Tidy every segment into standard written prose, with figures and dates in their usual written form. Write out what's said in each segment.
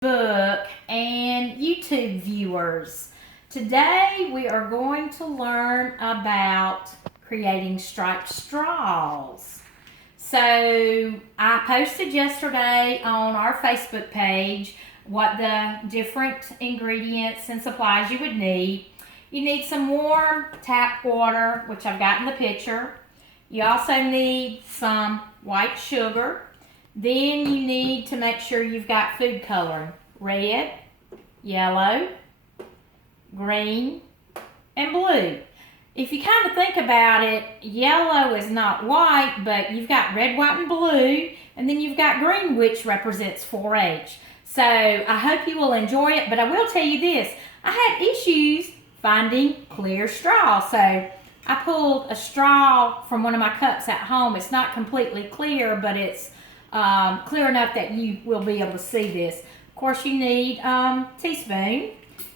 book and YouTube viewers. Today we are going to learn about creating striped straws. So I posted yesterday on our Facebook page what the different ingredients and supplies you would need. You need some warm tap water, which I've got in the picture. You also need some white sugar. Then you need to make sure you've got food coloring: red, yellow, green, and blue. If you kind of think about it, yellow is not white, but you've got red, white, and blue, and then you've got green, which represents 4-H. So I hope you will enjoy it, but I will tell you this: I had issues finding clear straw, so I pulled a straw from one of my cups at home. It's not completely clear, but it's clear enough that you will be able to see this. Of course, you need a teaspoon.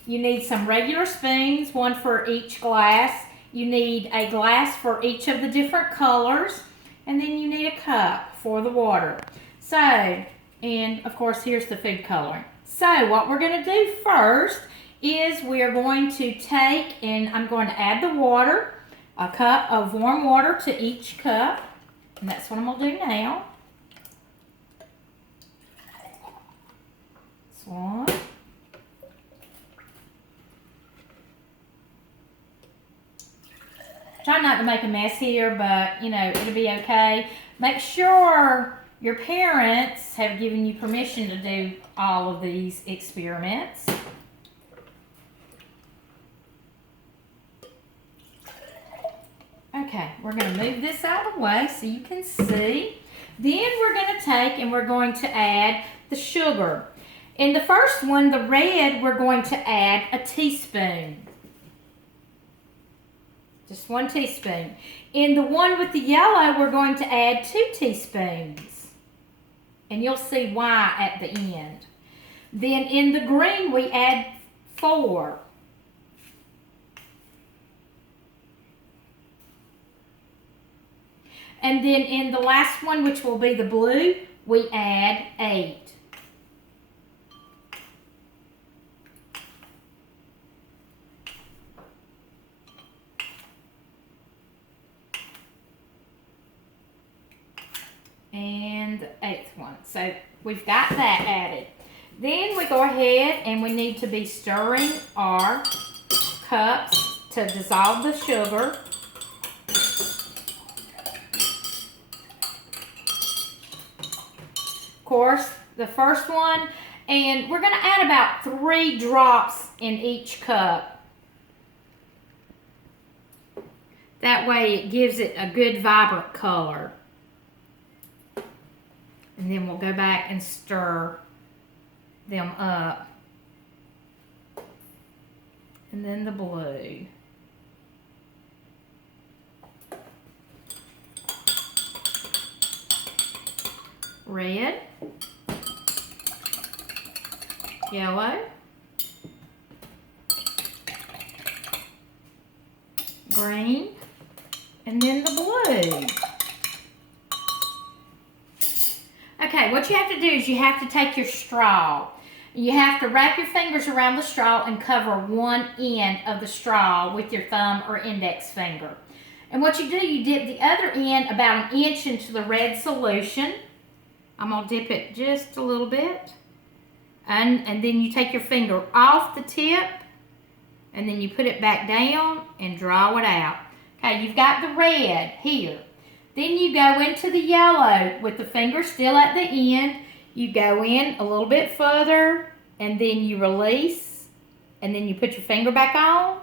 You need some regular spoons, one for each glass. You need a glass for each of the different colors. And then you need a cup for the water. So, and of course, here's the food coloring. So, what we're going to do first is we are going to take, and I'm going to add the water, a cup of warm water to each cup. And that's what I'm going to do now. One. Try not to make a mess here, but you know, it'll be okay. Make sure your parents have given you permission to do all of these experiments. Okay, we're going to move this out of the way so you can see. Then we're going to take and we're going to add the sugar. In the first one, the red, we're going to add a teaspoon. Just 1 teaspoon. In the one with the yellow, we're going to add 2 teaspoons. And you'll see why at the end. Then in the green, we add 4. And then in the last one, which will be the blue, we add 8. And the 8th one. So we've got that added. Then we go ahead and we need to be stirring our cups to dissolve the sugar. Of course, the first one, and we're going to add about 3 drops in each cup. That way it gives it a good vibrant color. And then we'll go back and stir them up. And then the blue. Red. Yellow. Green. And then the blue. Okay, what you have to do is you have to take your straw. You have to wrap your fingers around the straw and cover one end of the straw with your thumb or index finger. And what you do, you dip the other end about 1 inch into the red solution. I'm going to dip it just a little bit. And then you take your finger off the tip and then you put it back down and draw it out. Okay, you've got the red here. Then you go into the yellow with the finger still at the end. You go in a little bit further and then you release and then you put your finger back on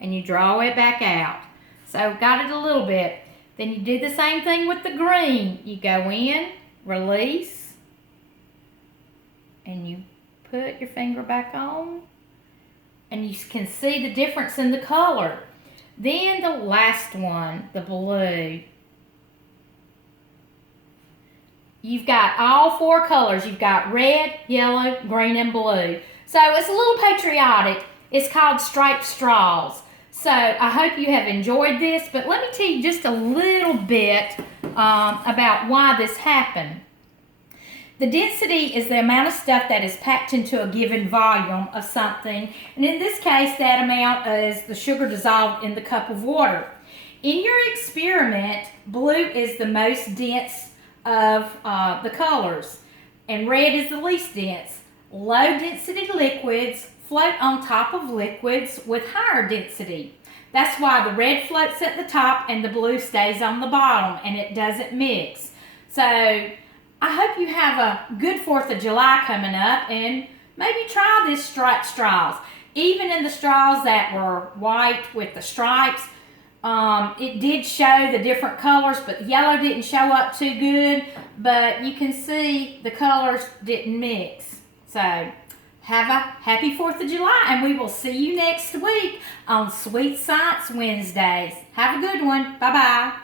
and you draw it back out. So got it a little bit. Then you do the same thing with the green. You go in, release, and you put your finger back on and you can see the difference in the color. Then the last one, the blue. You've got all 4 colors. You've got red, yellow, green, and blue. So it's a little patriotic. It's called striped straws. So I hope you have enjoyed this, but let me tell you just a little bit about why this happened. The density is the amount of stuff that is packed into a given volume of something, and in this case, that amount is the sugar dissolved in the cup of water. In your experiment, blue is the most dense of the colors, and red is the least dense. Low density liquids float on top of liquids with higher density. That's why the red floats at the top and the blue stays on the bottom, and it doesn't mix. So I hope you have a good 4th of July coming up, and maybe try this striped straws. Even in the straws that were white with the stripes, it did show the different colors, but the yellow didn't show up too good. But you can see the colors didn't mix. So have a happy 4th of July, and we will see you next week on Sweet Science Wednesdays. Have a good one. Bye-bye.